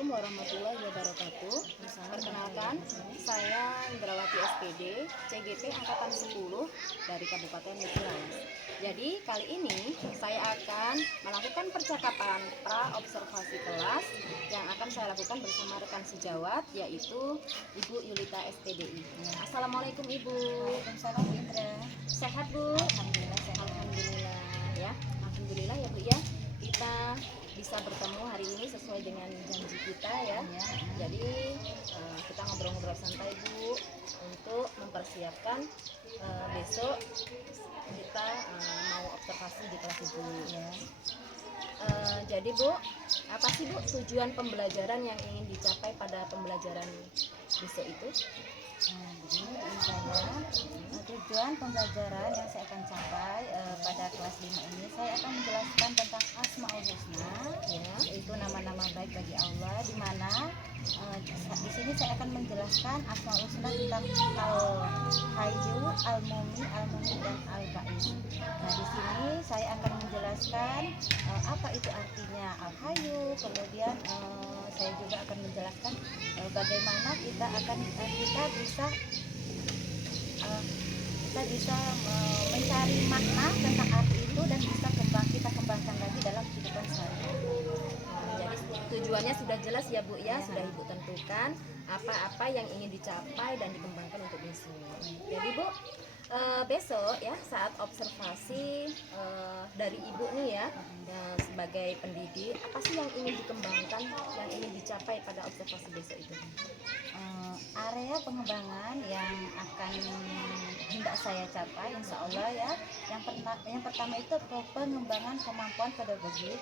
Assalamualaikum warahmatullahi wabarakatuh. Perkenalkan, saya Indrawati SPD, CGP Angkatan 10 dari Kabupaten Cirawas. Jadi kali ini saya akan melakukan percakapan pra-observasi kelas yang akan saya lakukan bersama rekan sejawat, yaitu Ibu Yulita SPDI. Assalamualaikum Ibu. Waalaikumsalam Bu Indra. Sehat Bu? Alhamdulillah sehat. Alhamdulillah ya. Alhamdulillah ya Bu ya. Kita bisa bertemu hari ini sesuai dengan janji kita ya. Jadi kita ngobrol-ngobrol santai Bu untuk mempersiapkan besok kita mau observasi di kelas Ibu ya. Jadi Bu, apa sih Bu tujuan pembelajaran yang ingin dicapai pada pembelajaran besok itu? Begini saya, tujuan pembelajaran yang saya akan capai pada kelas 5 ini, saya akan menjelaskan tentang Asmaul Husna, ya, itu nama-nama baik bagi Allah, di mana di sini saya akan menjelaskan Asmaul Husna tentang Al-Hayyu, Al-Mumin, Al-Mumin, dan Al-Ba'is. Nah, di sini saya akan menjelaskan apa itu artinya Al-Hayyu, kemudian saya juga akan menjelaskan bagaimana kita bisa mencari makna tentang arti itu dan bisa kita kembangkan lagi dalam kehidupan sehari-hari. Jadi tujuannya sudah jelas ya Bu ya, sudah Ibu tentukan apa-apa yang ingin dicapai dan dikembangkan untuk besok. Jadi Bu, besok ya saat observasi dari Ibu nih ya, sebagai pendidik, apa sih yang ingin dikembangkan, yang ingin dicapai pada observasi besok itu? Area pengembangan yang akan hendak saya capai insya Allah ya, yang pertama itu pengembangan kemampuan pedagogik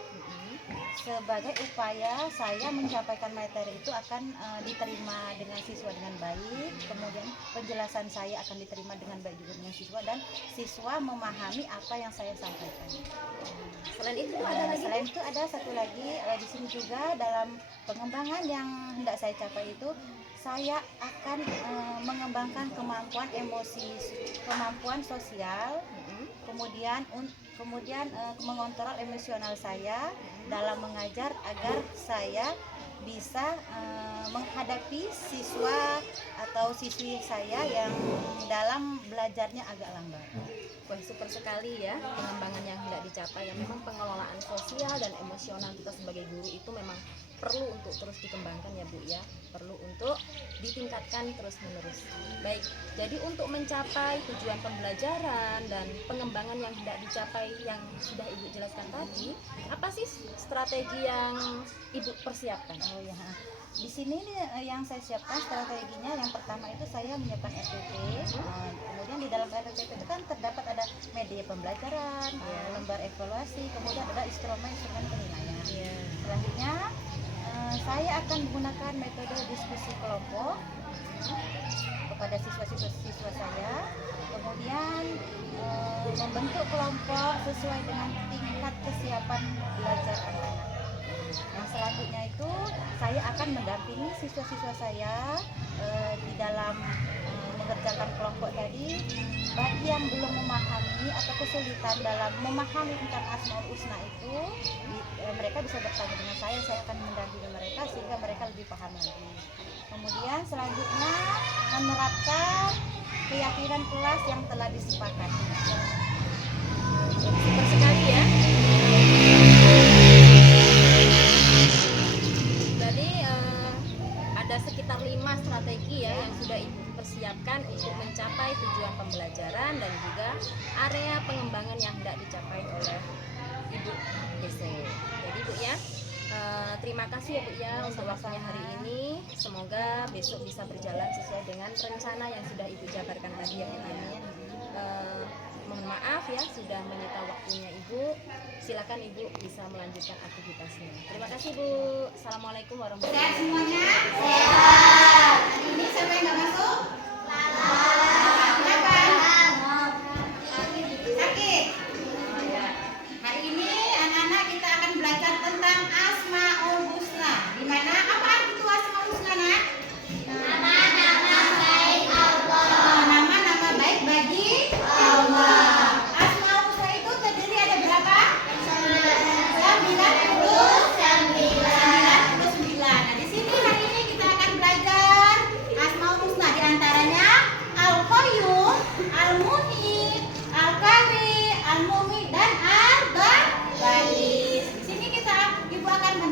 sebagai upaya saya menyampaikan materi itu akan diterima dengan siswa dengan baik, kemudian penjelasan saya akan diterima dengan baik juga dengan siswa, dan siswa memahami apa yang saya sampaikan. Selain itu ada satu lagi, di sini juga dalam pengembangan yang hendak saya capai itu saya akan mengembangkan kemampuan emosi, kemampuan sosial, kemudian mengontrol emosional saya dalam mengajar agar saya bisa menghadapi siswa atau siswi saya yang dalam belajarnya agak lambat. Wah, super sekali ya pengembangan yang hendak dicapai. Yang memang pengelolaan sosial dan emosional kita sebagai guru itu memang perlu untuk terus dikembangkan ya Bu ya, perlu untuk ditingkatkan terus menerus. Baik, jadi untuk mencapai tujuan pembelajaran dan pengembangan yang hendak dicapai yang sudah Ibu jelaskan tadi, apa sih strategi yang Ibu persiapkan? Oh ya, di sini yang saya siapkan strateginya, yang pertama itu saya menyiapkan RPP. Kemudian di dalam RPP itu kan terdapat ada media pembelajaran, lembar evaluasi, kemudian ada instrumen penilaian. Selanjutnya saya akan menggunakan metode diskusi kelompok kepada siswa saya, kemudian membentuk kelompok sesuai dengan tingkat kesiapan belajar anak-anak. Yang selanjutnya itu saya akan mendampingi siswa-siswa saya di dalam mengerjakan kelompok tadi. Bagi yang belum memahami atau kesulitan dalam memahami tentang Asmaul Husna itu, mereka bisa bertanya dengan saya akan mendampingi mereka sehingga mereka lebih paham lagi. Kemudian selanjutnya menerapkan keyakinan kelas yang telah disepakati. Super sekali ya. Jadi ada sekitar 5 strategi ya yang sudah Ibu persiapkan untuk mencapai tujuan pembelajaran dan juga area pengembangan yang hendak dicapai oleh Ibu besok. Jadi Bu ya, terima kasih ya Bu ya untuk waktunya hari ini. Semoga besok bisa berjalan sesuai dengan rencana yang sudah Ibu jabarkan tadi ya Bu ya. Mohon maaf ya sudah menyita waktunya Ibu. Silakan Ibu bisa melanjutkan aktivitasnya. Terima kasih Bu. Assalamualaikum warahmatullahi wabarakatuh. Semuanya sehat. Ini siapa yang nggak masuk? Kenapa? Sakit. Hari ini anak-anak kita akan belajar tentang Asmaul Husna. Di mana apa itu Asmaul Husna, Nak? Nama-nama baik Allah. Nama-nama baik bagi Allah. Asmaul Husna itu terdiri ada berapa? 99. Nah, di sini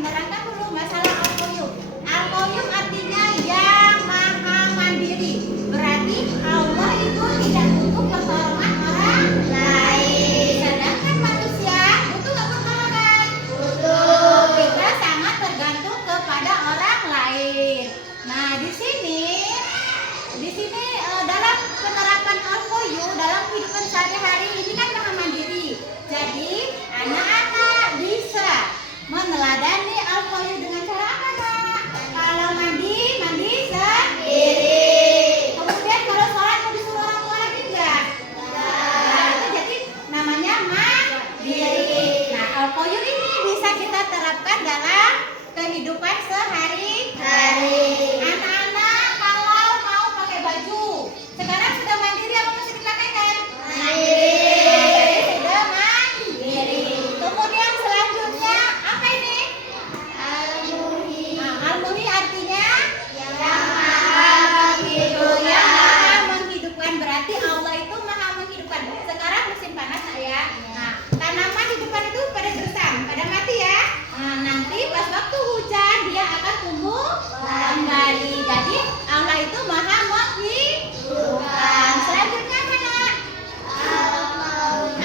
menerangkan dulu masalah al-qayyum. Al-qayyum artinya yang maha mandiri. Berarti Allah itu tidak butuh pertolongan orang lain. Sedangkan manusia butuh nggak pertolongan? Butuh. Kita sangat tergantung kepada orang lain. Nah, di sini dalam penerapan al-qayyum dalam kehidupan sehari-hari ini kan maha mandiri. Jadi anak-anak bisa meneladani al-qayyum dengan cara apa, Nak? Kalau mandi sendiri. Kemudian kalau sholat mau disuruh orang tua lagi enggak? Nah, itu jadi namanya mandiri. Nah, al-qayyum ini bisa kita terapkan dalam kehidupan sehari-hari. Anak-anak kalau mau pakai baju, sekarang sudah mandiri apa masih dipakaikan? Mandiri. Sudah mandiri. Kemudian selanjutnya apa ini? Al-muni. Nah, al-muni artinya yang maha menghidupkan. Berarti Allah itu maha menghidupkan. Sekarang musim panas ya. Nah, tanaman di depan itu pada gersam, pada mati ya. Nah, nanti pas waktu hujan dia akan tumbuh kembali. Jadi Allah itu maha menghidupkan. Selanjutnya mana?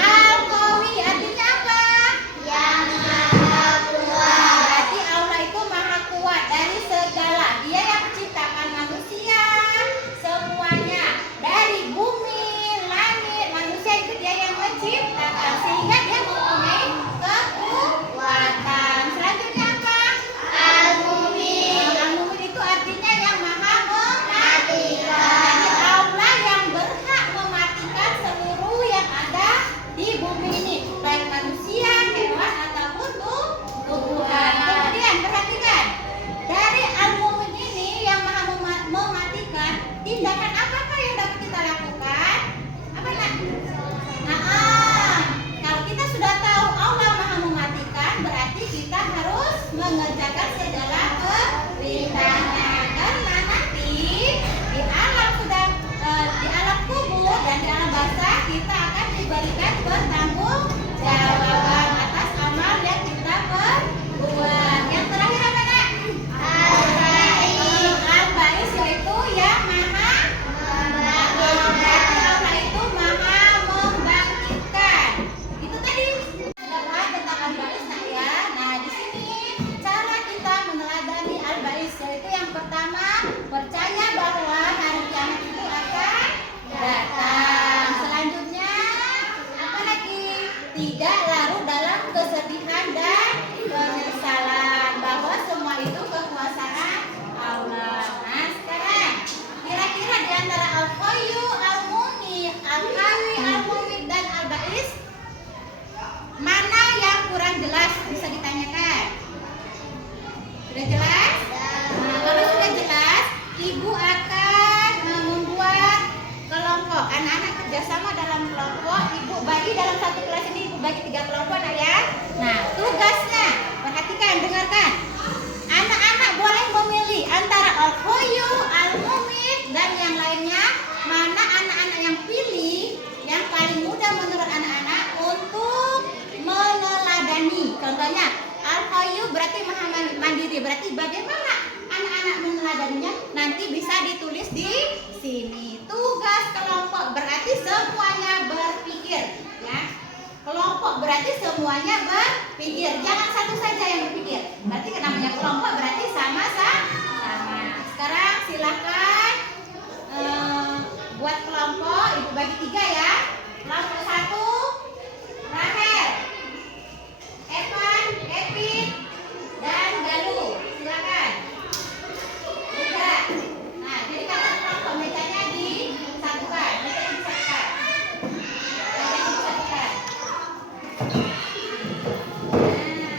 Al-qawi artinya apa? Yang maha kuat. Berarti Allah itu maha kuat dari segala. Dia yang menciptakan manusia semuanya dari bumi, langit. Manusia itu dia yang menciptakan sehingga dia mempunyai kekuatan. Selanjutnya apa? Al-mumin. Al-mumin itu artinya yang maha mematikan. Jadi Allah yang berhak mematikan seluruh yang ada di bumi ini, baik manusia, hewan ataupun tumbuhan. Kemudian perhatikan, dari al-mumin ini yang maha mematikan, tindakan apakah yang dapat kita lakukan? Apa, Nak? Nah, kalau kita sudah tahu Allah maha mematikan, berarti kita harus mengerjakan segala perintahnya. Karena nanti di alam kubur dan di alam barzah kita akan diberikan pertanggungjawaban atas amal yang kita perbuat. Yang terakhir apa, Nak? Al-ba'is yaitu yang maha berarti Allah itu maha membangkitkan. Itu tadi adalah tentang al-ba'is, Nak ya. Nah, di sini cara kita meneladani al-ba'is yaitu yang pertama, percaya bahwa hari kiamat itu akan datang. Selanjutnya apa lagi? Tidak larut dalam kesedihan dan penyesalan, bahwa semua itu kekuasaan Allah. Nah, sekarang kira-kira di antara al-qayyum, al-muni, al-qawi, al-mumit dan al-ba'is mana yang kurang jelas? Bisa ditanyakan. Sudah jelas? Nah, kalau sudah jelas, ibu akan membuat kelompok. Anak-anak kerjasama dalam kelompok. Ibu bagi dalam satu kelas ini, ibu bagi 3 kelompok, Nak ya. Nah, tugasnya, perhatikan, dengarkan. Anak-anak boleh memilih antara al-qayyum, al-mumit dan yang lainnya. Mana anak-anak yang pilih yang paling mudah menurut anak-anak untuk meneladani. Contohnya, al-qayyum berarti maha mandiri. Berarti bagaimana anak-anak meneladaninya? Nanti bisa ditulis di sini. Tugas kelompok berarti semuanya berpikir, ya. Kelompok berarti semuanya berpikir. Jangan satu saja yang berpikir. Berarti namanya kelompok berarti sama-sama. Sekarang silakan buat kelompok. Ibu bagi 3 ya. Kelompok 1 Rahel, Evan, Epin, dan Galuh. Silakan. Udah. Nah, jadi kalian kelompok mejanya disatukan. Mejanya disatukan. Mejanya disatukan. Nah.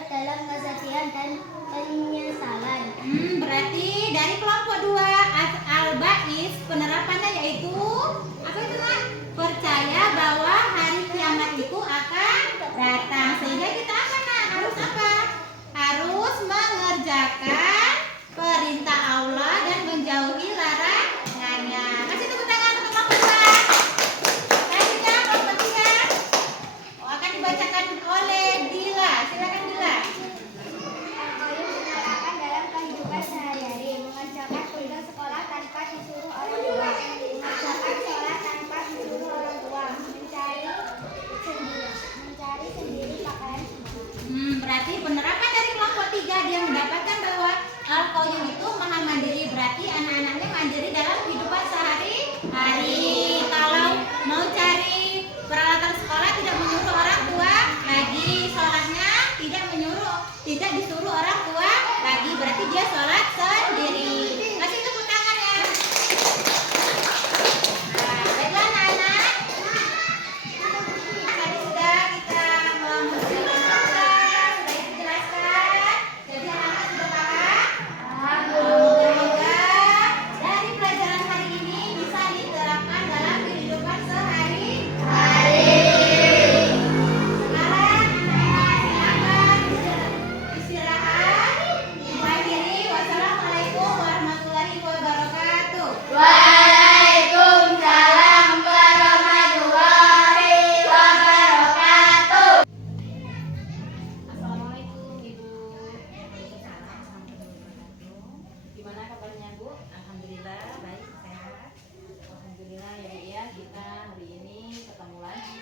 cerdas dalam kesedihan dan penyesalan. Berarti dari kelompok 2 Al-Ba'is penerapannya yaitu apa itu Nak? Percaya bahwa hari kiamat itu akan datang. Sehingga kita apa Nak? Harus apa? Harus mengerjakan perintah Allah dan menjauhi larangannya. Kasih tepuk tangan untuk kelompok 2. Selanjutnya kelompok 3 akan dibacakan oleh Dila. Silakan Dila. Al-Qayyum menerapkan dalam kehidupan sehari-hari, mengerjakan tugas sekolah tanpa disuruh orang tua, mengerjakan sholat tanpa disuruh orang tua, mencari sendiri pakaian suci. Berarti penerapan dari kelompok 3 dia mendapatkan bahwa Al-Qayyum itu maha mandiri. Berarti anak-anaknya mandiri dalam kehidupan sehari-hari. Kalau mau cari peralatan sekolah tidak menyuruh orang tua lagi, sholatnya tidak disuruh orang tua lagi. Berarti dia sholat sendiri. Kasih tepuk tangan ya. Nah, baiklah anak-anak. Tadi sudah kita sudah dijelaskan. Jadi anak-anak sudah paham? Semoga dari pelajaran hari ini bisa diterapkan dalam kehidupan sehari-hari. Sekarang anak-anak silakan istirahat. Mengakhiri, wassalamualaikum warahmatullahi wabarakatuh. Waalaikumsalam warahmatullahi wabarakatuh. Assalamualaikum Ibu. Gimana kabarnya Bu? Alhamdulillah baik, sehat. Alhamdulillah ya Bu ya, kita hari ini ketemu lagi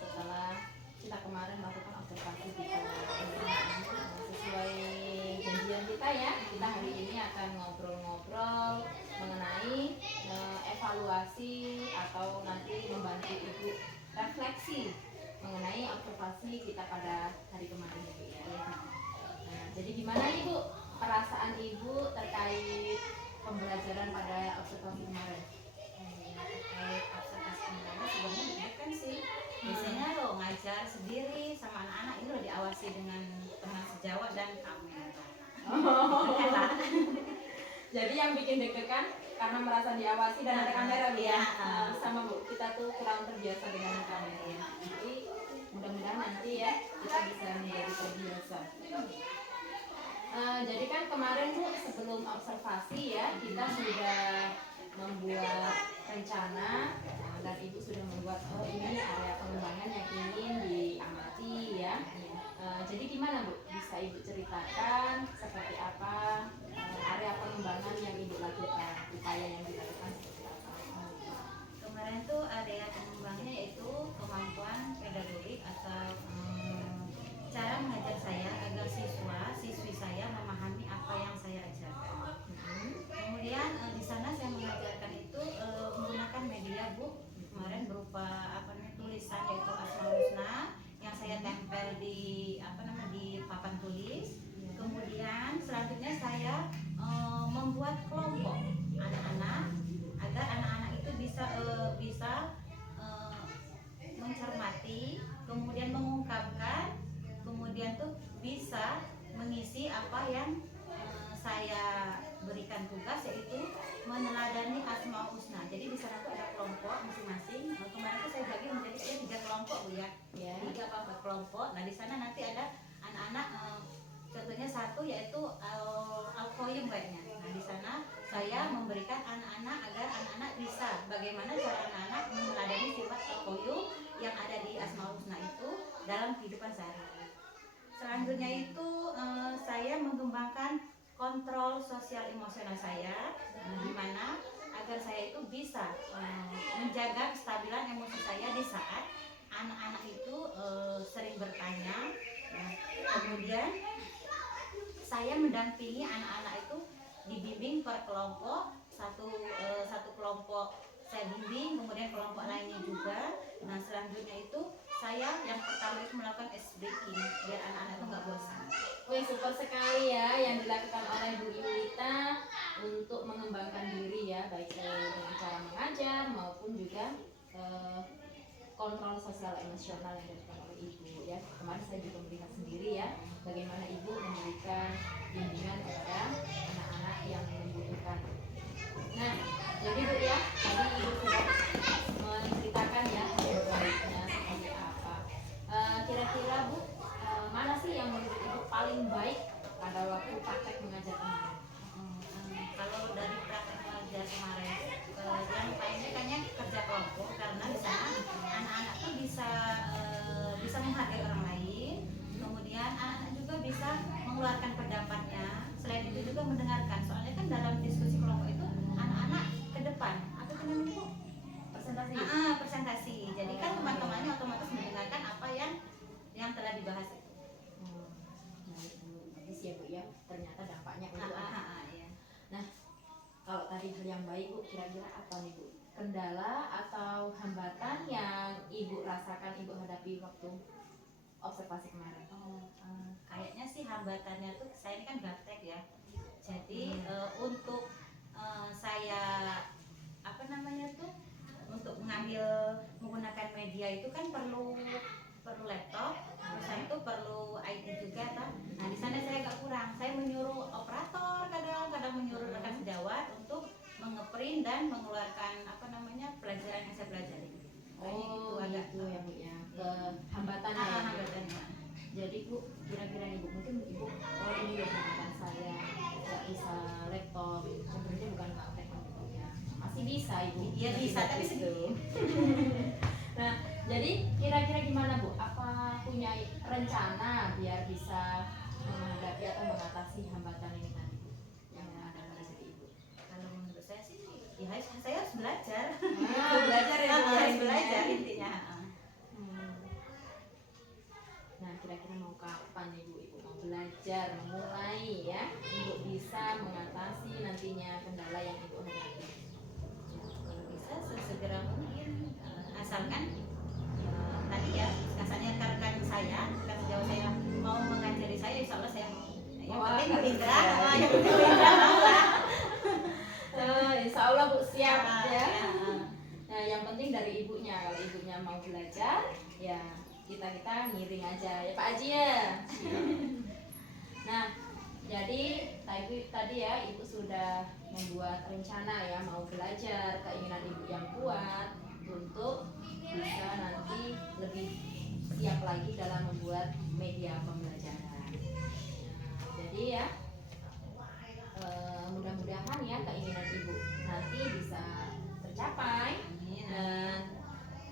setelah kita kemarin melakukan observasi kita. Sesuai janjian kita ya, kita hari ini akan ngobrol-ngobrol mengenai evaluasi atau nanti membantu Ibu refleksi mengenai observasi kita pada hari kemarin ya Bu ya. Nah, jadi gimana nih Bu perasaan Ibu terkait pembelajaran pada observasi kemarin? Terkait observasi kemarin sebenarnya deg-degan sih. Biasanya lo ngajar sendiri sama anak-anak ini lo diawasi dengan sejawat dan kamera. Jadi yang bikin deg-degan karena merasa diawasi dan ada kamera Bu ya. Iya. Sama Bu, kita tuh kurang terbiasa dengan kamera. Jadi mudah-mudahan nanti ya kita bisa menjadi terbiasa. Jadi kan kemarin Bu sebelum observasi ya kita sudah membuat rencana dan Ibu sudah membuat ini area pengembangan yang ingin diamati ya. Jadi gimana Bu? Bisa Ibu ceritakan seperti apa area pengembangan yang Ibu lakukan, upaya yang dilakukan seperti apa? Kemarin tuh area pengembangannya yaitu kemampuan pedagogik atau cara mengajar saya agar siswi saya memahami apa yang saya ajarkan. Kemudian di sana saya mengajarkan itu menggunakan media Bu. Kemarin berupa tulisan yaitu Asmaul Husna yang saya tempel di di papan tulis. Kemudian selanjutnya saya membuat kelompok anak-anak agar anak-anak itu bisa mencermati, kemudian mengungkapkan, kemudian tuh bisa mengisi apa yang saya berikan tugas, yaitu meneladani Asmaul Husna. Jadi di sana tuh ada kelompok masing-masing. Kemarin tuh saya bagi menjadi ada 3 kelompok Bu ya. 3 atau 4 kelompok. Nah di sana nanti ada anak-anak contohnya satu yaitu Al-Qayyum kayaknya. Nah di sana saya memberikan anak-anak agar anak-anak bisa bagaimana cara anak-anak meneladani sifat Al-Qayyum yang ada di Asmaul Husna itu dalam kehidupan sehari-hari. Selanjutnya itu saya mengembangkan kontrol sosial emosional saya, di mana agar saya itu bisa menjaga kestabilan emosi saya di saat anak-anak itu sering bertanya. Kemudian saya mendampingi anak-anak itu dibimbing per kelompok, satu kelompok saya bimbing, kemudian kelompok lainnya juga. Nah selanjutnya itu saya yang pertama itu melakukan ice breaking biar anak-anak itu nggak bosan. Wih, super sekali ya yang dilakukan oleh Bu Iwita untuk mengembangkan diri ya, baik dengan cara mengajar maupun juga kontrol sosial emosional yang dilakukan oleh ibu ya. Kemarin saya juga melihat sendiri ya bagaimana ibu memberikan bimbingan kepada anak-anak yang membutuhkan. Nah, jadi Bu ya, tadi ibu sudah menceritakan ya baiknya seperti apa. Kira-kira Bu, mana sih yang menurut ibu paling baik pada waktu praktek mengajar kemarin? Kalau dari praktek belajar kemarin, yang paling kayaknya kerja kelompok, karena di sana anak-anak tuh bisa menghargai orang lain, kemudian anak-anak juga bisa mengeluarkan pendapatnya. Selain itu juga mendengarkan, soalnya kan dalam diskusi kelompok itu anak-anak ke depan, apa itu namanya Bu? Presentasi. Presentasi. Jadi kan teman-temannya otomatis mendengarkan apa yang telah dibahas itu. Baik Bu, bagus ya Bu ya. Ternyata dampaknya untuk anak. Iya. Nah, kalau tadi hal yang baik Bu, kira-kira apa nih Bu? Kendala atau hambatan yang ibu rasakan, ibu hadapi waktu observasi kemarin? Kayaknya sih hambatannya tuh saya ini kan gaptek ya. Jadi untuk saya apa namanya tuh untuk menggunakan media itu kan perlu laptop, terus itu perlu IT juga kan. Nah di sana saya agak kurang. Saya menyuruh operator, kadang menyuruh rekan sejawat untuk mengeprint dan mengeluarkan apa namanya pelajaran yang saya pelajari. Oh, agak gitu ya Bu ya. Ke hambatannya ya. hambatannya. Jadi Bu, kira-kira nih Bu, mungkin Ibu, oh ini ya hambatan saya nggak bisa laptop, sebenarnya bukan praktek gitu ya. Masih bisa Ibu. Iya bisa tapi gitu. sedikit. Nah, jadi kira-kira gimana Bu? Apa punya rencana biar bisa menghadapi atau mengatasi hambatan ini tadi Bu? Yang ada pada diri Ibu? Kalau menurut saya sih ya saya harus belajar. Belajar ya Bu, harus intinya. belajar intinya. Nah, kira-kira mau kapan Ibu mau belajar, memulai ya, untuk bisa mengatasi nantinya kendala yang Ibu hadapi? Kalau bisa sesegera mungkin, asalkan tadi ya kasarnya rekan saya sejauh saya mau mengajari saya, insya Allah saya mau. Yang penting Gerindra, yang penting Gerindra mau lah. Insya Allah Bu siap ya. Ya. Nah, yang penting dari ibunya, kalau ibunya mau belajar, ya kita ngiring aja ya Pak Haji ya. Nah, jadi tadi ya Ibu sudah membuat rencana ya mau belajar, keinginan Ibu yang kuat untuk bisa nanti lebih siap lagi dalam membuat media pembelajaran. Nah, jadi ya mudah-mudahan ya keinginan Ibu nanti bisa tercapai. Dan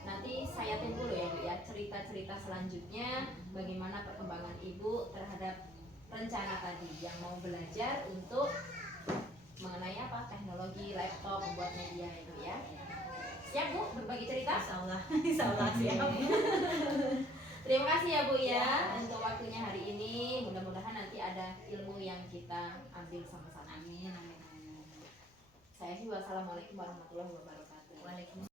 nanti saya tunggu loh ya Bu ya cerita-cerita selanjutnya bagaimana perkembangan Ibu terhadap rencana tadi yang mau belajar untuk mengenai apa teknologi laptop membuat media itu ya. Siap Bu berbagi cerita? Insya Allah siap. Terima kasih ya Bu ya untuk waktunya hari ini. Mudah-mudahan nanti ada ilmu yang kita ambil sama-sama. Amin. Saya sih wassalamualaikum warahmatullahi wabarakatuh. Waalaikumsalam.